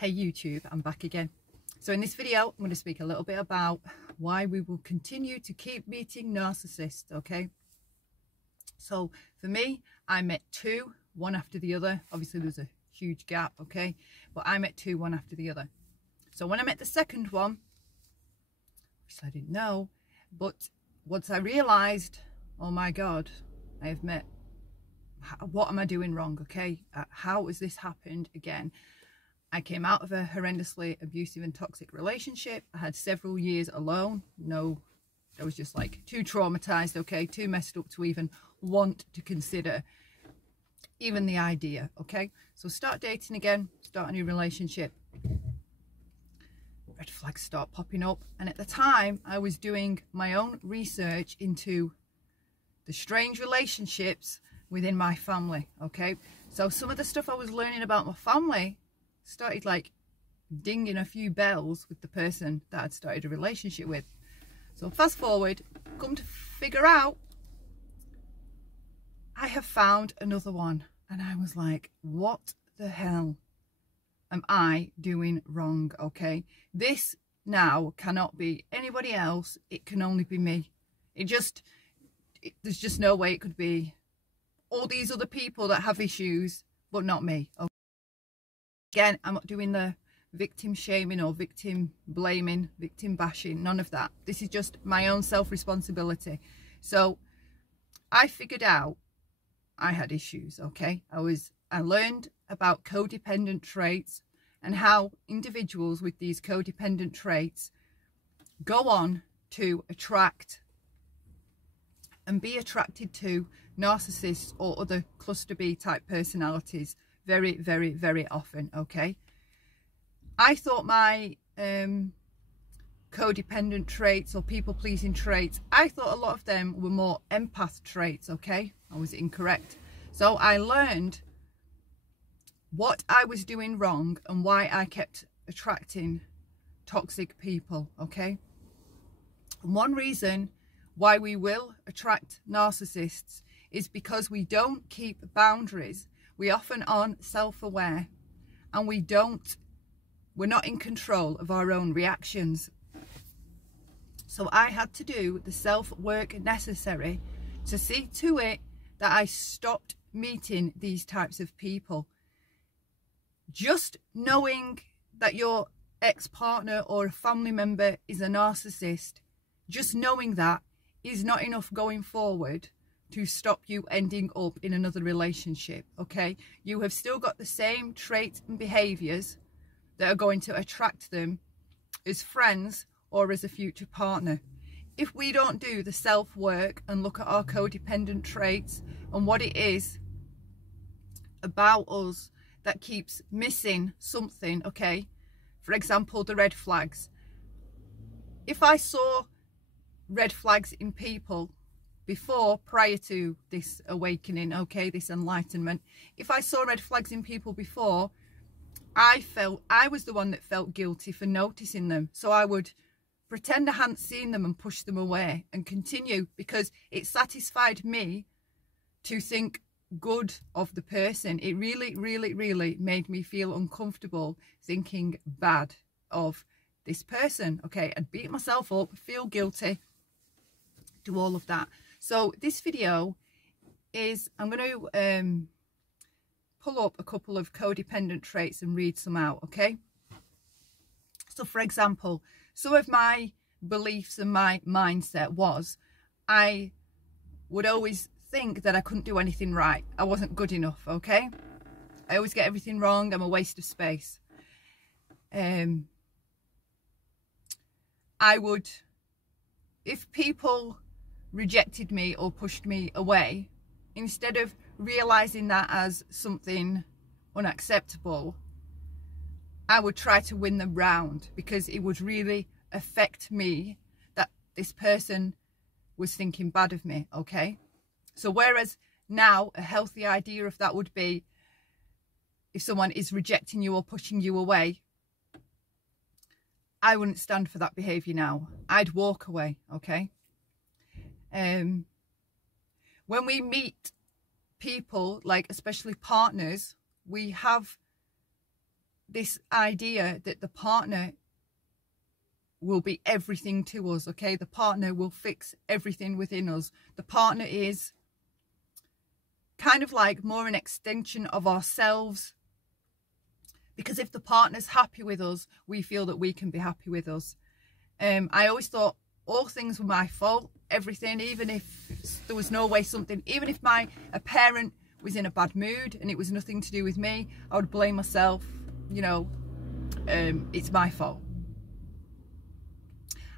Hey YouTube, I'm back again. So in this video, I'm going to speak a little bit about why we will continue to keep meeting narcissists, okay? So for me, I met two, one after the other. Obviously there's a huge gap, okay? But I met two, one after the other. So when I met the second one, which I didn't know, but once I realised, oh my God, I have met, what am I doing wrong, okay? How has this happened again? I came out of a horrendously abusive and toxic relationship. I had several years alone. No, I was just like too traumatized, okay, too messed up to even want to consider even the idea, okay? So start dating again, start a new relationship. Red flags start popping up. And at the time, I was doing my own research into the strange relationships within my family, okay? So some of the stuff I was learning about my family started like dinging a few bells with the person that I'd started a relationship with. So fast forward, come to figure out, I have found another one. And I was like, what the hell am I doing wrong, okay? This now cannot be anybody else. It can only be me. There's just no way it could be all these other people that have issues, but not me, okay? Again, I'm not doing the victim shaming or victim blaming, victim bashing, none of that. This is just my own self-responsibility. So I figured out I had issues, okay? I learned about codependent traits and how individuals with these codependent traits go on to attract and be attracted to narcissists or other cluster B type personalities very, very, very often, okay? I thought my codependent traits or people-pleasing traits, I thought a lot of them were more empath traits, okay? I was incorrect. So I learned what I was doing wrong and why I kept attracting toxic people, okay? And one reason why we will attract narcissists is because we don't keep boundaries. We often aren't self-aware and we're not in control of our own reactions. So I had to do the self-work necessary to see to it that I stopped meeting these types of people. Just knowing that your ex-partner or a family member is a narcissist, just knowing that is not enough going forward to stop you ending up in another relationship, okay? You have still got the same traits and behaviours that are going to attract them as friends or as a future partner. If we don't do the self-work and look at our codependent traits and what it is about us that keeps missing something, okay? For example, the red flags. If I saw red flags in people before, prior to this awakening, okay, this enlightenment, if I saw red flags in people before, I was the one that felt guilty for noticing them. So I would pretend I hadn't seen them and push them away and continue because it satisfied me to think good of the person. It really, really, really made me feel uncomfortable thinking bad of this person, okay? I'd beat myself up, feel guilty, do all of that. So this video is, I'm going to pull up a couple of codependent traits and read some out, okay? So for example, some of my beliefs and my mindset was I would always think that I couldn't do anything right. I wasn't good enough, okay? I always get everything wrong. I'm a waste of space. I would, if people rejected me or pushed me away, instead of realizing that as something unacceptable, I would try to win them round because it would really affect me that this person was thinking bad of me, okay? So whereas now a healthy idea of that would be, if someone is rejecting you or pushing you away, I wouldn't stand for that behavior now. I'd walk away, okay? When we meet people, like especially partners, we have this idea that the partner will be everything to us, okay? The partner will fix everything within us. The partner is kind of like more an extension of ourselves, because if the partner's happy with us, we feel that we can be happy with us. I always thought all things were my fault, everything, even if there was no way something, even if a parent was in a bad mood and it was nothing to do with me, I would blame myself, you know, it's my fault.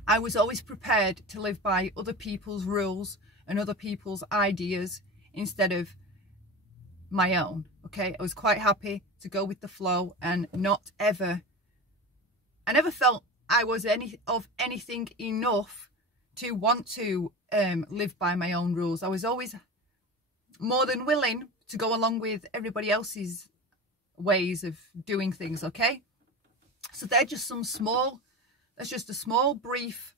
I was always prepared to live by other people's rules and other people's ideas instead of my own, okay? I was quite happy to go with the flow and not ever, I never felt I was anything enough to want to live by my own rules. I was always more than willing to go along with everybody else's ways of doing things, okay? So they're just that's just a small brief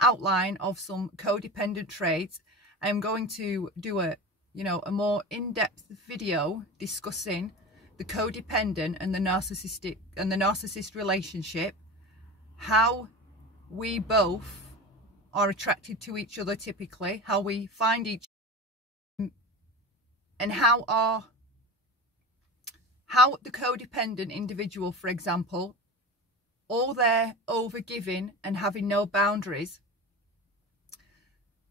outline of some codependent traits. I'm going to do a more in-depth video discussing the codependent and the narcissist relationship, how we both are attracted to each other typically, how we find each other, and how the codependent individual, for example, all their overgiving and having no boundaries,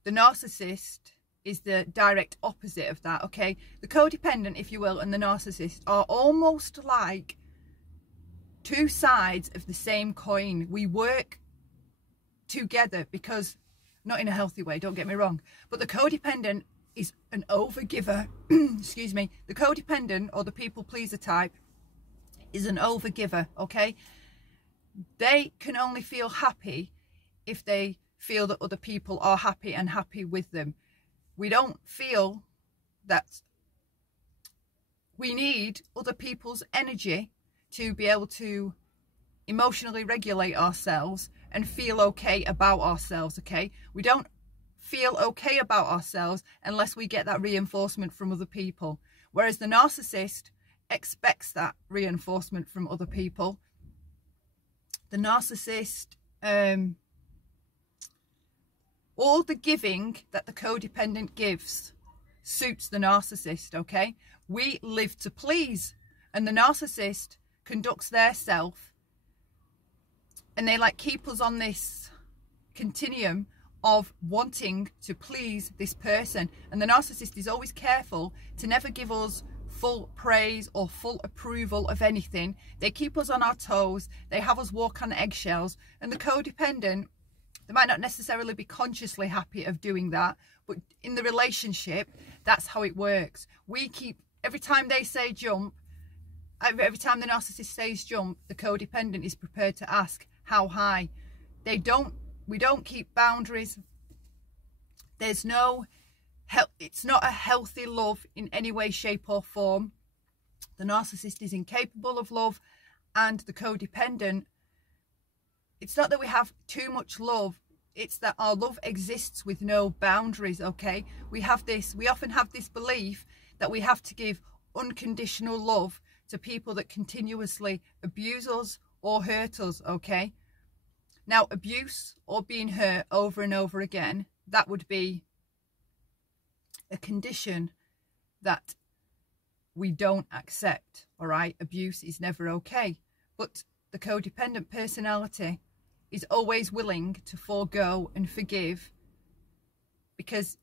the narcissist is the direct opposite of that, okay? The codependent, if you will, and the narcissist are almost like two sides of the same coin. We work together because, not in a healthy way, don't get me wrong, but the codependent is an overgiver. Excuse me. The codependent, or the people pleaser type, is an overgiver, okay? They can only feel happy if they feel that other people are happy and happy with them. We don't feel that we need other people's energy to be able to emotionally regulate ourselves and feel okay about ourselves, okay? We don't feel okay about ourselves unless we get that reinforcement from other people. Whereas the narcissist expects that reinforcement from other people. The narcissist, all the giving that the codependent gives suits the narcissist, okay? We live to please, and the narcissist conducts their self, and they like keep us on this continuum of wanting to please this person. And the narcissist is always careful to never give us full praise or full approval of anything. They keep us on our toes. They have us walk on eggshells. And the codependent, they might not necessarily be consciously happy of doing that, but in the relationship, that's how it works. We keep, every time they say jump, every time the narcissist says jump, the codependent is prepared to ask how high. We don't keep boundaries. There's no, it's not a healthy love in any way, shape or form. The narcissist is incapable of love, and the codependent, it's not that we have too much love, it's that our love exists with no boundaries, okay? We often have this belief that we have to give unconditional love to people that continuously abuse us or hurt us, okay? Now, abuse or being hurt over and over again, that would be a condition that we don't accept, all right? Abuse is never okay. But the codependent personality is always willing to forego and forgive because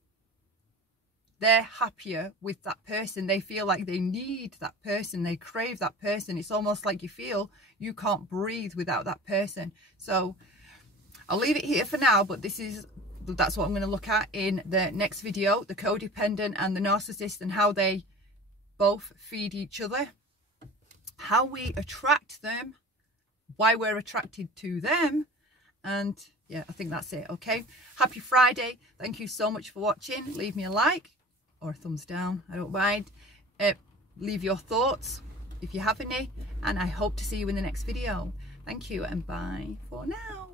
they're happier with that person. They feel like they need that person. They crave that person. It's almost like you feel you can't breathe without that person. So I'll leave it here for now, but that's what I'm going to look at in the next video, the codependent and the narcissist, and how they both feed each other, how we attract them, why we're attracted to them, and yeah, I think that's it, okay? Happy Friday. Thank you so much for watching. Leave me a like or a thumbs down, I don't mind. Leave your thoughts if you have any, and I hope to see you in the next video. Thank you, and bye for now.